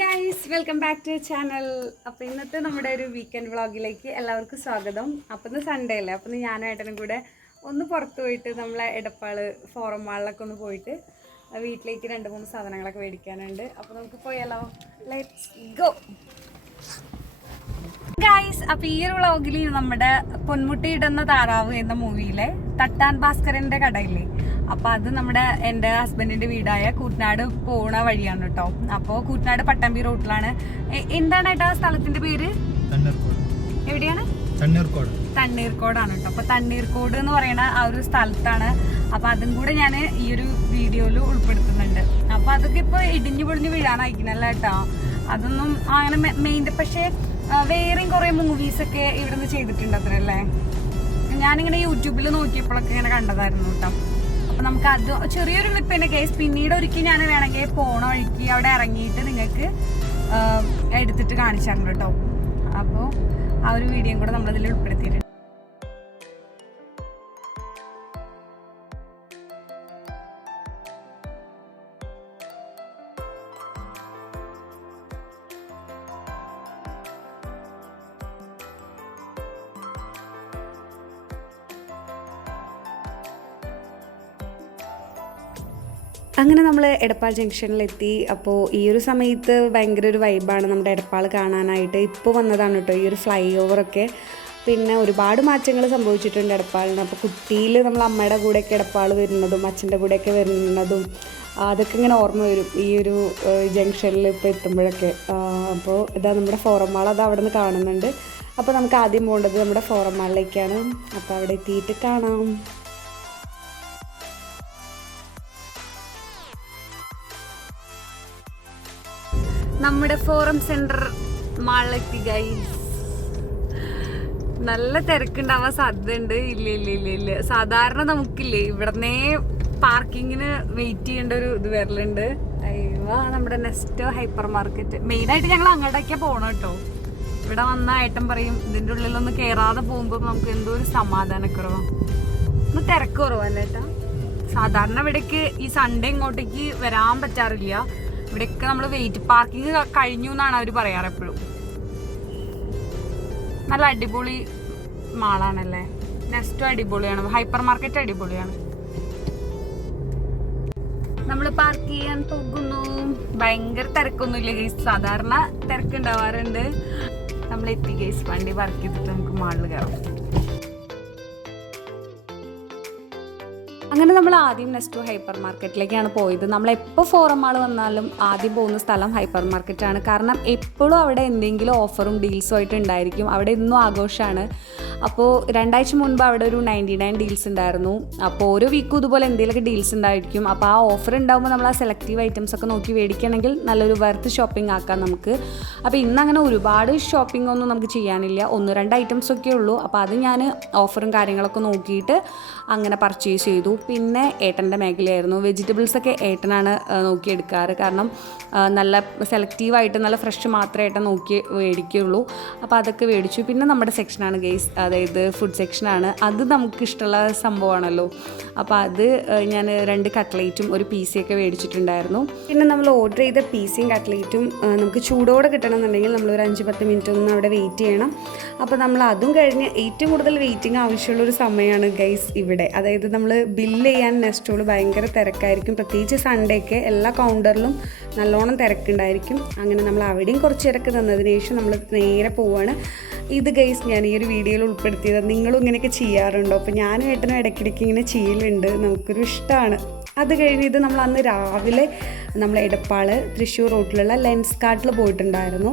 Guys welcome back to channel അപ്പോൾ ഇന്നത്തെ നമ്മുടെ ഒരു വീക്കെൻഡ് വ്ളോഗിലേക്ക് എല്ലാവർക്കും സ്വാഗതം. അപ്പം ഇന്ന് സൺഡേ അല്ലേ? അപ്പം ഇന്ന് ഞാനും ഏട്ടനും കൂടെ ഒന്ന് പുറത്ത് പോയിട്ട് നമ്മളെ എടപ്പാൾ ഫോറം മാളിലൊക്കെ ഒന്ന് പോയിട്ട് വീട്ടിലേക്ക് രണ്ട് മൂന്ന് സാധനങ്ങളൊക്കെ മേടിക്കാനുണ്ട്. അപ്പോൾ നമുക്ക് പോയാലോ? ലെറ്റ്സ് ഗോ ഗൈസ് അപ്പൊ ഈ ഒരു വ്ളോഗിൽ നമ്മുടെ പൊന്മുട്ടി ഇടുന്ന താറാവ് എന്ന മൂവിയിലെ തട്ടാൻ ഭാസ്കരന്റെ കടയില്ലേ? അപ്പൊ അത് നമ്മുടെ എന്റെ ഹസ്ബൻഡിന്റെ വീടായ കൂട്ടനാട് പോണ വഴിയാണ് കേട്ടോ അപ്പോ കൂട്ടനാട് പട്ടമ്പി റൂട്ടിലാണ്. എന്താണ് ഏട്ടാ സ്ഥലത്തിന്റെ പേര്? എവിടെയാണ്? തണ്ണീർക്കോട്. തണ്ണീർക്കോടാണ് കേട്ടോ അപ്പൊ തണ്ണീർക്കോട് എന്ന് പറയുന്ന ആ ഒരു സ്ഥലത്താണ്. അപ്പൊ അതും കൂടെ ഞാൻ ഈ ഒരു വീഡിയോയിൽ ഉൾപ്പെടുത്തുന്നുണ്ട്. അപ്പൊ അതൊക്കെ ഇപ്പൊ ഇടിഞ്ഞു പൊളിഞ്ഞു വീഴാനായിരിക്കണല്ല കേട്ടോ അതൊന്നും അങ്ങനെ മെയിൻ പക്ഷേ വേറെയും കുറെ മൂവീസ് ഒക്കെ ഇവിടുന്ന് ചെയ്തിട്ടുണ്ട് അത്രല്ലേ ഞാനിങ്ങനെ യൂട്യൂബിൽ നോക്കിയപ്പോഴൊക്കെ ഇങ്ങനെ കണ്ടതായിരുന്നു കേട്ടോ നമുക്ക് അത് ചെറിയൊരു മിപ്പിന്റെ കേസ് പിന്നീട് ഒരിക്കൽ ഞാൻ വേണമെങ്കിൽ പോണ വഴിക്ക് അവിടെ ഇറങ്ങിയിട്ട് നിങ്ങൾക്ക് എടുത്തിട്ട് കാണിച്ചു തരണം കേട്ടോ. അപ്പോൾ ആ ഒരു വീഡിയോയും കൂടെ നമ്മളതിൽ ഉൾപ്പെടുത്തിയിട്ടുണ്ട്. അങ്ങനെ നമ്മൾ എടപ്പാൾ ജംഗ്ഷനിലെത്തി. അപ്പോൾ ഈ ഒരു സമയത്ത് ഭയങ്കര ഒരു വൈബാണ് നമ്മുടെ എടപ്പാൾ കാണാനായിട്ട് ഇപ്പോൾ വന്നതാണ് കേട്ടോ ഈ ഒരു ഫ്ലൈ ഓവറൊക്കെ പിന്നെ ഒരുപാട് മാറ്റങ്ങൾ സംഭവിച്ചിട്ടുണ്ട് എടപ്പാളിന്. അപ്പോൾ കുട്ടിയിൽ നമ്മൾ അമ്മയുടെ കൂടെയൊക്കെ എടപ്പാൾ വരുന്നതും അച്ഛന്റെ കൂടെയൊക്കെ വരുന്നതും അതൊക്കെ ഇങ്ങനെ ഓർമ്മ വരും ഈ ഒരു ജംഗ്ഷനിൽ ഇപ്പോൾ എത്തുമ്പോഴൊക്കെ. അപ്പോൾ ഇതാ നമ്മുടെ ഫോറം മാൾ അത് അവിടെ നിന്ന് കാണുന്നുണ്ട്. അപ്പോൾ നമുക്ക് ആദ്യം പോകേണ്ടത് നമ്മുടെ ഫോറം മാളിലേക്കാണ്. അപ്പോൾ അവിടെ എത്തിയിട്ട് കാണാം. നമ്മുടെ ഫോറം സെന്റർ മാളിലെത്തി ഗൈസ് നല്ല തിരക്കുണ്ടാവാൻ സാധ്യതയുണ്ട്. ഇല്ല ഇല്ല ഇല്ല ഇല്ല. സാധാരണ നമുക്കില്ലേ ഇവിടുന്നേ പാർക്കിങ്ങിന് വെയിറ്റ് ചെയ്യേണ്ട ഒരു ഇത് വരലുണ്ട്. അയ്യോ നമ്മുടെ നെക്സ്റ്റ് ഹൈപ്പർ മാർക്കറ്റ് മെയിനായിട്ട് ഞങ്ങൾ അങ്ങോട്ടേക്കാണ് പോകണം കേട്ടോ. ഇവിടെ വന്ന ഏട്ടൻ പറയും ഇതിന്റെ ഉള്ളിലൊന്ന് കയറാതെ പോകുമ്പോൾ നമുക്ക് എന്തോ ഒരു സമാധാനക്കുറവാണ് ഒന്ന് തിരക്ക് കുറവല്ലേട്ടാ സാധാരണ ഇവിടേക്ക് ഈ സൺഡേ ഇങ്ങോട്ടേക്ക് വരാൻ പറ്റാറില്ല. ഇവിടെയൊക്കെ നമ്മൾ വെയിറ്റ് പാർക്കിംഗ് കഴിഞ്ഞു എന്നാണ് അവർ പറയാറ് എപ്പോഴും. നല്ല അടിപൊളി മാളാണല്ലേ നെക്സ്റ്റ് അടിപൊളിയാണ്. ഹൈപ്പർ മാർക്കറ്റ് അടിപൊളിയാണ്. നമ്മൾ പാർക്ക് ചെയ്യാൻ പോകുന്നു. ഭയങ്കര തിരക്കൊന്നുമില്ല ഗേസ് സാധാരണ തിരക്കുണ്ടാവാറുണ്ട്. നമ്മൾ എത്തി ഗേസ് വണ്ടി പാർക്ക് ചെയ്തിട്ട് നമുക്ക് മാളിൽ കയറാം. അങ്ങനെ നമ്മൾ ആദ്യം നെക്സ്റ്റ് ഹൈപ്പർ മാർക്കറ്റിലേക്കാണ് പോയത്. നമ്മൾ എപ്പോൾ ഫോറം മാൾ വന്നാലും ആദ്യം പോകുന്ന സ്ഥലം ഹൈപ്പർ മാർക്കറ്റാണ് കാരണം എപ്പോഴും അവിടെ എന്തെങ്കിലും ഓഫറും ഡീൽസും ആയിട്ട് ഉണ്ടായിരിക്കും. അവിടെ ഇന്നും ആഘോഷമാണ് അപ്പോൾ രണ്ടാഴ്ച മുൻപ് അവിടെ ഒരു നയന്റി നയൻ ഡീൽസ് ഉണ്ടായിരുന്നു. അപ്പോൾ ഓരോ വീക്കും ഇതുപോലെ എന്തെങ്കിലുമൊക്കെ ഡീൽസ് ഉണ്ടായിരിക്കും. അപ്പോൾ ആ ഓഫർ ഉണ്ടാകുമ്പോൾ നമ്മൾ ആ സെലക്റ്റീവ് ഐറ്റംസ് ഒക്കെ നോക്കി മേടിക്കണമെങ്കിൽ നല്ലൊരു വെർത്ത് ഷോപ്പിംഗ് ആക്കാം നമുക്ക്. അപ്പോൾ ഇന്ന് അങ്ങനെ ഒരുപാട് ഷോപ്പിംഗ് ഒന്നും നമുക്ക് ചെയ്യാനില്ല. ഒന്ന് രണ്ട് ഐറ്റംസ് ഒക്കെ ഉള്ളൂ. അപ്പോൾ അത് ഞാൻ ഓഫറും കാര്യങ്ങളൊക്കെ നോക്കിയിട്ട് അങ്ങനെ പർച്ചേസ് ചെയ്തു. പിന്നെ ഏട്ടന്റെ മേഖലയായിരുന്നു. വെജിറ്റബിൾസ് ഒക്കെ ഏട്ടനാണ് നോക്കിയെടുക്കാറ്. കാരണം നല്ല സെലക്റ്റീവായിട്ട് നല്ല ഫ്രഷ് മാത്രമേ ഏട്ടൻ നോക്കി മേടിക്കുകയുള്ളൂ അപ്പോൾ അതൊക്കെ മേടിച്ചു പിന്നെ നമ്മുടെ സെക്ഷനാണ് ഗെയ്സ് അതായത് ഫുഡ് സെക്ഷനാണ് അത് നമുക്കിഷ്ടമുള്ള സംഭവമാണല്ലോ. അപ്പോൾ അത് ഞാൻ രണ്ട് കട്ട്ലേറ്റും ഒരു പീസയൊക്കെ മേടിച്ചിട്ടുണ്ടായിരുന്നു. പിന്നെ നമ്മൾ ഓർഡർ ചെയ്ത പീസയും കട്ട്ലേറ്റും നമുക്ക് ചൂടോടെ കിട്ടണമെന്നുണ്ടെങ്കിൽ നമ്മൾ ഒരു അഞ്ച് പത്ത് മിനിറ്റ് ഒന്ന് അവിടെ വെയിറ്റ് ചെയ്യണം. അപ്പോൾ നമ്മൾ അതും കഴിഞ്ഞ് ഏറ്റവും കൂടുതൽ വെയിറ്റിംഗ് ആവശ്യമുള്ള ഒരു സമയമാണ് ഗൈസ് ഇവിടെ. അതായത് നമ്മൾ ബില്ല് ചെയ്യാൻ നെസ്റ്റോൾ ഭയങ്കര തിരക്കായിരിക്കും. പ്രത്യേകിച്ച് സൺഡേ ഒക്കെ എല്ലാ കൗണ്ടറിലും നല്ലോണം തിരക്കുണ്ടായിരിക്കും. അങ്ങനെ നമ്മൾ അവിടെയും കുറച്ച് തിരക്ക് തന്നതിന് ശേഷം നമ്മൾ നേരെ പോവാണ്. ഇത് ഗൈസ് ഞാൻ ഈ ഒരു വീഡിയോയിൽ ഉൾപ്പെടുത്തിയത് നിങ്ങളും ഇങ്ങനെയൊക്കെ ചെയ്യാറുണ്ടോ? അപ്പോൾ ഞാനും ഏട്ടനും ഇടയ്ക്കിടയ്ക്ക് ഇങ്ങനെ ചെയ്യലുണ്ട്. നമുക്കൊരു ഇഷ്ടമാണ് അത് കഴിഞ്ഞ് ഇത് നമ്മൾ അന്ന് രാവിലെ നമ്മൾ എടപ്പാൾ തൃശ്ശൂർ റോട്ടിലുള്ള ലെൻസ് കാട്ടിൽ പോയിട്ടുണ്ടായിരുന്നു.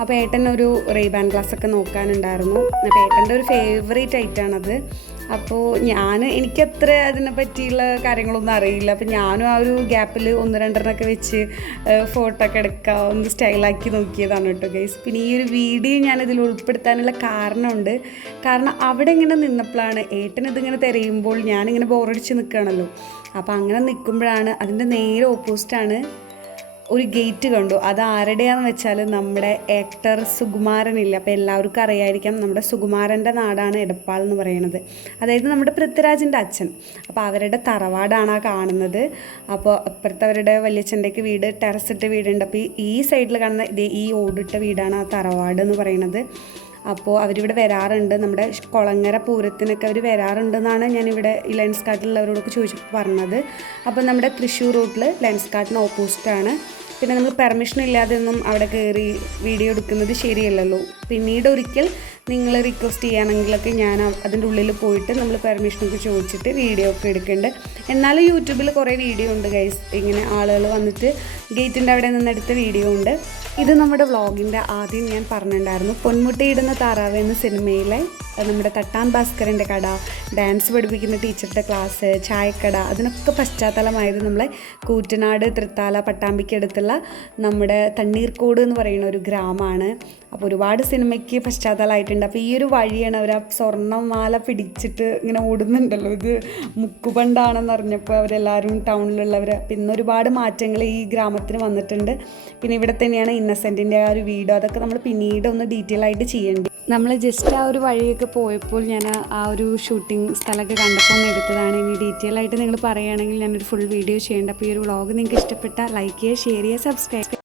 അപ്പോൾ ഏട്ടൻ ഒരു റേബാൻ ഗ്ലാസ് ഒക്കെ നോക്കാനുണ്ടായിരുന്നു. അപ്പോൾ ഏട്ടന്റെ ഒരു ഫേവറേറ്റ് ആയിട്ടാണത് അപ്പോൾ ഞാൻ എനിക്കത്ര അതിനെ പറ്റിയുള്ള കാര്യങ്ങളൊന്നും അറിയില്ല. അപ്പോൾ ഞാനും ആ ഒരു ഗ്യാപ്പിൽ ഒന്ന് രണ്ടെണ്ണമൊക്കെ വെച്ച് ഫോട്ടോ ഒക്കെ എടുക്കുക ഒന്ന് സ്റ്റൈലാക്കി നോക്കിയതാണ് കേട്ടോ ഗൈസ് പിന്നെ ഈ ഒരു വീഡിയോ ഞാൻ ഇതിൽ ഉൾപ്പെടുത്താനുള്ള കാരണമുണ്ട്. കാരണം അവിടെ ഇങ്ങനെ നിന്നപ്പോഴാണ് ഏട്ടൻ ഇതിങ്ങനെ തിരയുമ്പോൾ ഞാനിങ്ങനെ ബോറടിച്ച് നിൽക്കുകയാണല്ലോ അപ്പോൾ അങ്ങനെ നിൽക്കുമ്പോഴാണ് അതിന്റെ നേരെ ഓപ്പോസിറ്റാണ് ഒരു ഗേറ്റ് കണ്ടു. അത് ആരുടെയാന്ന് വെച്ചാൽ നമ്മുടെ ആക്ടർ സുകുമാരനില്ല. അപ്പോൾ എല്ലാവർക്കും അറിയായിരിക്കാം നമ്മുടെ സുകുമാരന്റെ നാടാണ് എടപ്പാൾ എന്ന് പറയുന്നത്. അതായത് നമ്മുടെ പൃഥ്വിരാജിന്റെ അച്ഛൻ. അപ്പോൾ അവരുടെ തറവാടാണ് ആ കാണുന്നത്. അപ്പോൾ അപ്പുറത്തെ അവരുടെ വലിയച്ഛന്റെയൊക്കെ വീട് ടെറസിട്ട വീടുണ്ട്. അപ്പോൾ ഈ- സൈഡിൽ കാണുന്ന ദേ ഈ ഓടിട്ട വീടാണ് ആ തറവാട് എന്ന് പറയുന്നത്. അപ്പോൾ അവരിവിടെ വരാറുണ്ട്. നമ്മുടെ കുളങ്ങര പൂരത്തിനൊക്കെ അവർ വരാറുണ്ടെന്നാണ് ഞാനിവിടെ ഈ ലെൻസ് കാട്ടിലുള്ളവരോടൊക്കെ ചോദിച്ചപ്പോൾ പറഞ്ഞത്. അപ്പോൾ നമ്മുടെ തൃശ്ശൂർ റൂട്ടിൽ ലെൻസ് കാട്ടിന് ഓപ്പോസിറ്റാണ് പിന്നെ നമ്മൾ പെർമിഷൻ ഇല്ലാതെ ഒന്നും അവിടെ കയറി വീഡിയോ എടുക്കുന്നത് ശരിയല്ലല്ലോ. പിന്നീട് ഒരിക്കൽ നിങ്ങൾ റിക്വസ്റ്റ് ചെയ്യുകയാണെങ്കിലൊക്കെ ഞാൻ അതിന്റെ ഉള്ളിൽ പോയിട്ട് നമ്മൾ പെർമിഷനൊക്കെ ചോദിച്ചിട്ട് വീഡിയോ ഒക്കെ എടുക്കുന്നുണ്ട് എന്നാലും യൂട്യൂബിൽ കുറേ വീഡിയോ ഉണ്ട് ഗൈസ് ഇങ്ങനെ ആളുകൾ വന്നിട്ട് ഗേറ്റിന്റെ അവിടെ നിന്നെടുത്ത വീഡിയോ ഉണ്ട്. ഇത് നമ്മുടെ വ്ളോഗിന്റെ ആദ്യം ഞാൻ പറഞ്ഞിട്ടുണ്ടായിരുന്നു. പൊന്മുട്ടയിടുന്ന താറാവ് എന്ന സിനിമയിലെ നമ്മുടെ തട്ടാൻ ഭാസ്കറിന്റെ കട ഡാൻസ് പഠിപ്പിക്കുന്ന ടീച്ചറുടെ ക്ലാസ് ചായക്കട അതിനൊക്കെ പശ്ചാത്തലമായത് നമ്മളെ കൂറ്റനാട് തൃത്താല പട്ടാമ്പിക്കടുത്തുള്ള നമ്മുടെ തണ്ണീർക്കോട് എന്ന് പറയുന്ന ഒരു ഗ്രാമമാണ്. അപ്പോൾ ഒരുപാട് സിനിമയ്ക്ക് പശ്ചാത്തലമായിട്ടുണ്ട്. അപ്പോൾ ഈ ഒരു വഴിയാണ് അവർ ആ സ്വർണമാല പിടിച്ചിട്ട് ഇങ്ങനെ ഓടുന്നുണ്ടല്ലോ. ഇത് മുക്കുപണ്ടാണെന്ന് അറിഞ്ഞപ്പോൾ അവരെല്ലാവരും ടൗണിലുള്ളവർ പിന്നെ ഒരുപാട് മാറ്റങ്ങൾ ഈ ഗ്രാമത്തിന് വന്നിട്ടുണ്ട്. പിന്നെ ഇവിടെ തന്നെയാണ് ഇന്നസെന്റിന്റെ ആ ഒരു വീഡിയോ അതൊക്കെ നമ്മൾ പിന്നീട് ഒന്ന് ഡീറ്റെയിൽ ആയിട്ട് ചെയ്യേണ്ടി. നമ്മൾ ജസ്റ്റ് ആ ഒരു വഴിയൊക്കെ പോയപ്പോൾ ഞാൻ ആ- ഒരു ഷൂട്ടിംഗ് സ്ഥലമൊക്കെ കണ്ടപ്പോൾ എടുത്തതാണ്. ഇനി ഡീറ്റെയിൽ ആയിട്ട് നിങ്ങൾ പറയുകയാണെങ്കിൽ ഞാനൊരു ഫുൾ വീഡിയോ ചെയ്യേണ്ട. അപ്പോൾ ഈ ഒരു വ്ളോഗ് നിങ്ങൾക്ക് ഇഷ്ടപ്പെട്ട ലൈക്ക് ചെയ്യുക ഷെയർ ചെയ്യുക സബ്സ്ക്രൈബ്